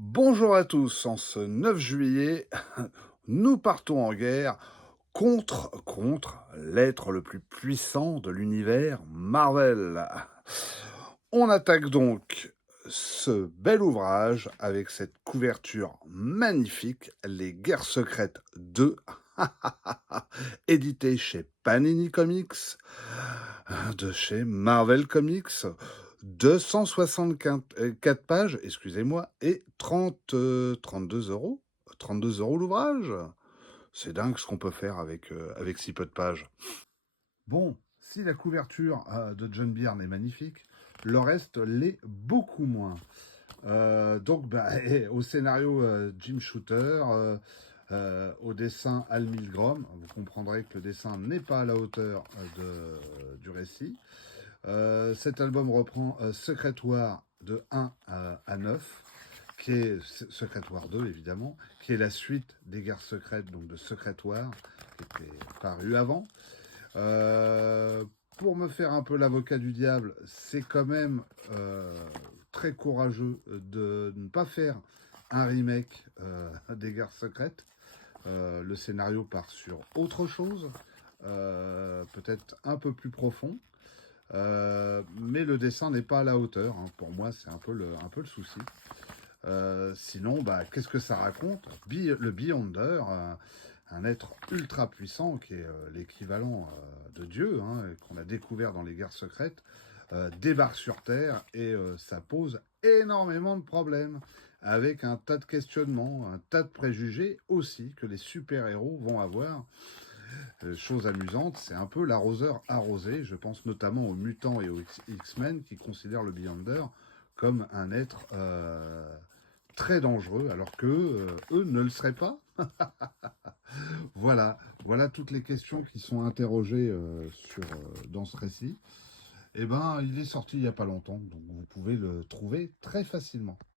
Bonjour à tous, en ce 9 juillet, nous partons en guerre contre l'être le plus puissant de l'univers Marvel. On attaque donc ce bel ouvrage avec cette couverture magnifique, Les Guerres secrètes 2, édité chez Panini Comics, de chez Marvel Comics. 264 pages, excusez-moi, et 32 euros. 32 euros l'ouvrage. C'est dingue ce qu'on peut faire avec si peu de pages. Bon, si la couverture de John Byrne est magnifique, le reste l'est beaucoup moins. Au scénario Jim Shooter, au dessin Al Milgrom, vous comprendrez que le dessin n'est pas à la hauteur du récit. Cet album reprend Secret War de 1 à 9, qui est Secret War 2 évidemment, qui est la suite des Guerres secrètes, donc de Secret War, qui était paru avant. Euh, pour me faire un peu l'avocat du diable, c'est quand même très courageux de ne pas faire un remake des Guerres secrètes. Le scénario part sur autre chose, peut-être un peu plus profond. Mais le dessin n'est pas à la hauteur, hein. Pour moi, c'est un peu le souci. Sinon, qu'est-ce que ça raconte? Le Beyonder, un être ultra puissant qui est l'équivalent de Dieu, hein, qu'on a découvert dans les guerres secrètes, débarque sur Terre et ça pose énormément de problèmes, avec un tas de questionnements, un tas de préjugés aussi que les super-héros vont avoir. Chose amusante, c'est un peu l'arroseur arrosé. Je pense notamment aux mutants et aux X-Men qui considèrent le Beyonder comme un être très dangereux, alors que eux ne le seraient pas. Voilà toutes les questions qui sont interrogées dans ce récit. Eh ben, il est sorti il n'y a pas longtemps, donc vous pouvez le trouver très facilement.